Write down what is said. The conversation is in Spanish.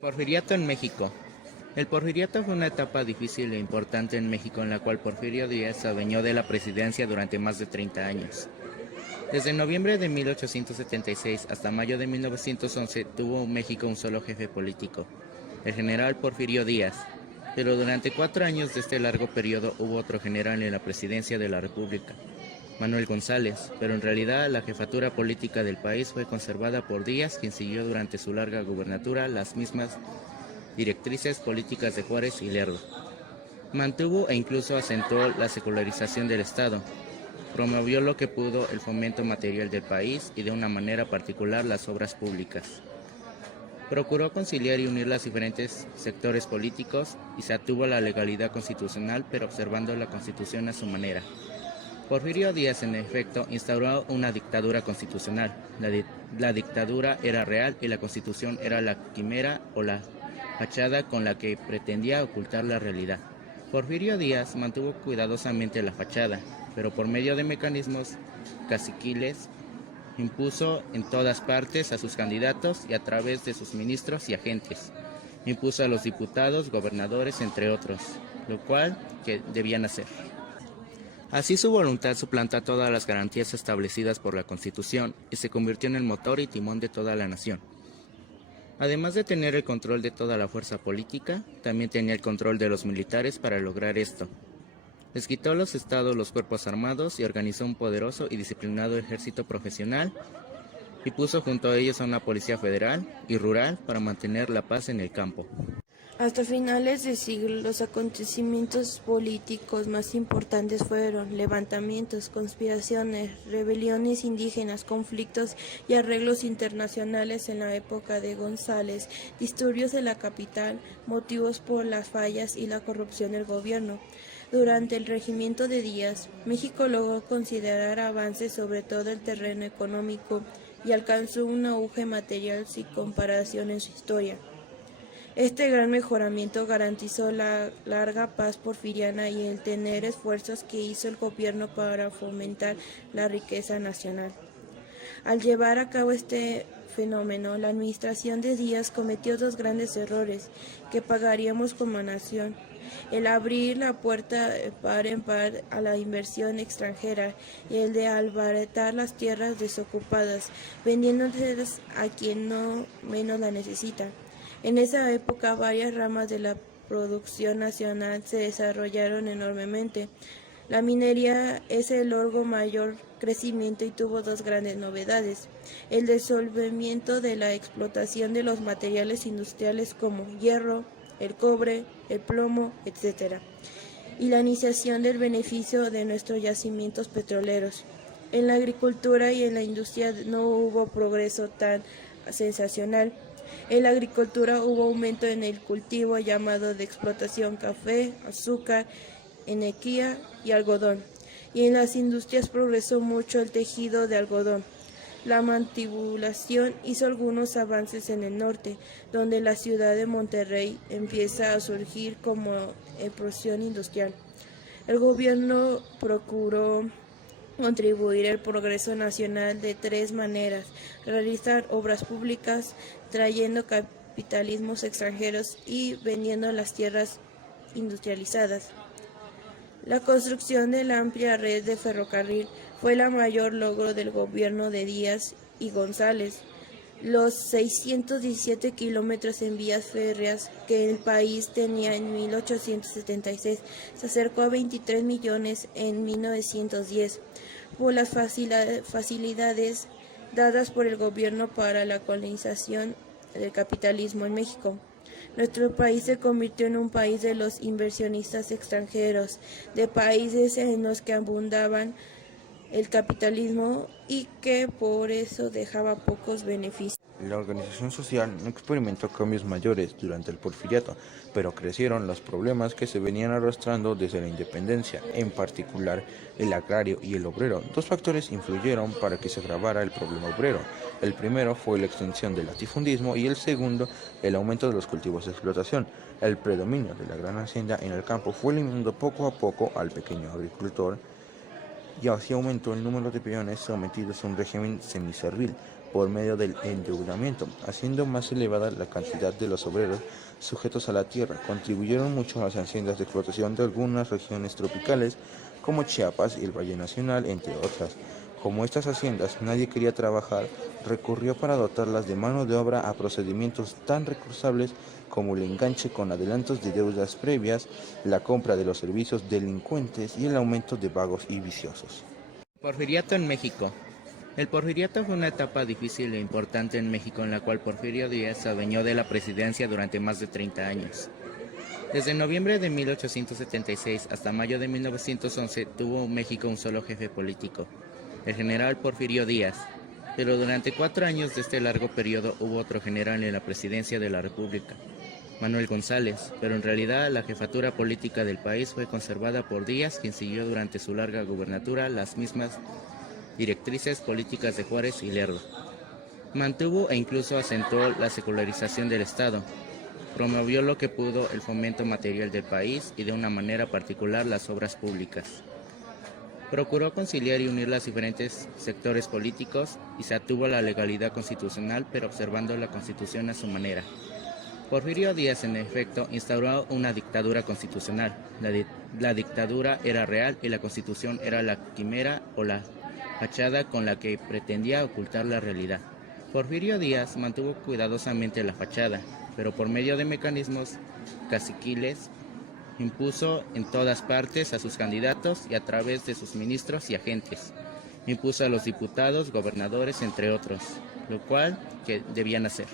Porfiriato en México. El porfiriato fue una etapa difícil e importante en México en la cual Porfirio Díaz se adueñó de la presidencia durante más de 30 años. Desde noviembre de 1876 hasta mayo de 1911 tuvo México un solo jefe político, el general Porfirio Díaz, pero durante 4 años de este largo periodo hubo otro general en la presidencia de la República, Manuel González, pero en realidad la jefatura política del país fue conservada por Díaz, quien siguió durante su larga gubernatura las mismas directrices políticas de Juárez y Lerdo. Mantuvo e incluso acentuó la secularización del Estado. Promovió lo que pudo el fomento material del país y de una manera particular las obras públicas. Procuró conciliar y unir los diferentes sectores políticos y se atuvo a la legalidad constitucional, pero observando la Constitución a su manera. Porfirio Díaz, en efecto, instauró una dictadura constitucional. La dictadura era real y la Constitución era la quimera o la fachada con la que pretendía ocultar la realidad. Porfirio Díaz mantuvo cuidadosamente la fachada, pero por medio de mecanismos caciquiles impuso en todas partes a sus candidatos y a través de sus ministros y agentes. Impuso a los diputados, gobernadores, entre otros, lo cual que debían hacer. Así su voluntad suplanta todas las garantías establecidas por la Constitución y se convirtió en el motor y timón de toda la nación. Además de tener el control de toda la fuerza política, también tenía el control de los militares para lograr esto. Les quitó a los estados los cuerpos armados y organizó un poderoso y disciplinado ejército profesional y puso junto a ellos a una policía federal y rural para mantener la paz en el campo. Hasta finales de siglo, los acontecimientos políticos más importantes fueron levantamientos, conspiraciones, rebeliones indígenas, conflictos y arreglos internacionales en la época de González, disturbios en la capital, motivos por las fallas y la corrupción del gobierno. Durante el regimiento de Díaz, México logró considerar avances sobre todo el terreno económico y alcanzó un auge material sin comparación en su historia. Este gran mejoramiento garantizó la larga paz porfiriana y el tener esfuerzos que hizo el gobierno para fomentar la riqueza nacional. Al llevar a cabo este fenómeno, la administración de Díaz cometió dos grandes errores que pagaríamos como nación: el abrir la puerta par en par a la inversión extranjera y el de albaratar las tierras desocupadas, vendiéndolas a quien no menos la necesita. En esa época, varias ramas de la producción nacional se desarrollaron enormemente. La minería es el órgano mayor crecimiento y tuvo dos grandes novedades: el desenvolvimiento de la explotación de los materiales industriales como hierro, el cobre, el plomo, etc., y la iniciación del beneficio de nuestros yacimientos petroleros. En la agricultura y en la industria no hubo progreso tan sensacional. En la agricultura hubo aumento en el cultivo llamado de explotación: café, azúcar, enequía y algodón. Y en las industrias progresó mucho el tejido de algodón. La manipulación hizo algunos avances en el norte, donde la ciudad de Monterrey empieza a surgir como explosión industrial. El gobierno procuró contribuir al progreso nacional de tres maneras: realizar obras públicas, trayendo capitalismos extranjeros y vendiendo las tierras industrializadas. La construcción de la amplia red de ferrocarril fue el mayor logro del gobierno de Díaz y González. Los 617 kilómetros en vías férreas que el país tenía en 1876 se acercó a 23 millones en 1910 por las facilidades dadas por el gobierno para la colonización del capitalismo en México. Nuestro país se convirtió en un país de los inversionistas extranjeros, de países en los que abundaban el capitalismo y que por eso dejaba pocos beneficios. La organización social no experimentó cambios mayores durante el porfiriato, pero crecieron los problemas que se venían arrastrando desde la independencia, en particular el agrario y el obrero. Dos factores influyeron para que se agravara el problema obrero. El primero fue la extensión del latifundismo y el segundo, el aumento de los cultivos de explotación. El predominio de la gran hacienda en el campo fue eliminando poco a poco al pequeño agricultor, y así aumentó el número de peones sometidos a un régimen semiservil. por medio del endeudamiento, haciendo más elevada la cantidad de los obreros sujetos a la tierra. Contribuyeron mucho a las haciendas de explotación de algunas regiones tropicales como Chiapas y el Valle Nacional, entre otras. Como estas haciendas nadie quería trabajar, recurrió para dotarlas de mano de obra a procedimientos tan recursables como el enganche con adelantos de deudas previas, la compra de los servicios delincuentes y el aumento de vagos y viciosos. Porfiriato en México. El porfiriato fue una etapa difícil e importante en México en la cual Porfirio Díaz se adueñó de la presidencia durante más de 30 años. Desde noviembre de 1876 hasta mayo de 1911 tuvo México un solo jefe político, el general Porfirio Díaz, pero durante 4 años de este largo periodo hubo otro general en la presidencia de la República, Manuel González, pero en realidad la jefatura política del país fue conservada por Díaz, quien siguió durante su larga gubernatura las mismas directrices políticas de Juárez y Lerdo. Mantuvo e incluso acentuó la secularización del Estado. Promovió lo que pudo el fomento material del país y de una manera particular las obras públicas. Procuró conciliar y unir los diferentes sectores políticos y se atuvo a la legalidad constitucional, pero observando la Constitución a su manera. Porfirio Díaz, en efecto, instauró una dictadura constitucional. La dictadura era real y la Constitución era la quimera o la fachada con la que pretendía ocultar la realidad. Porfirio Díaz mantuvo cuidadosamente la fachada, pero por medio de mecanismos caciquiles impuso en todas partes a sus candidatos y a través de sus ministros y agentes. Impuso a los diputados, gobernadores, entre otros, lo cual que debían hacer.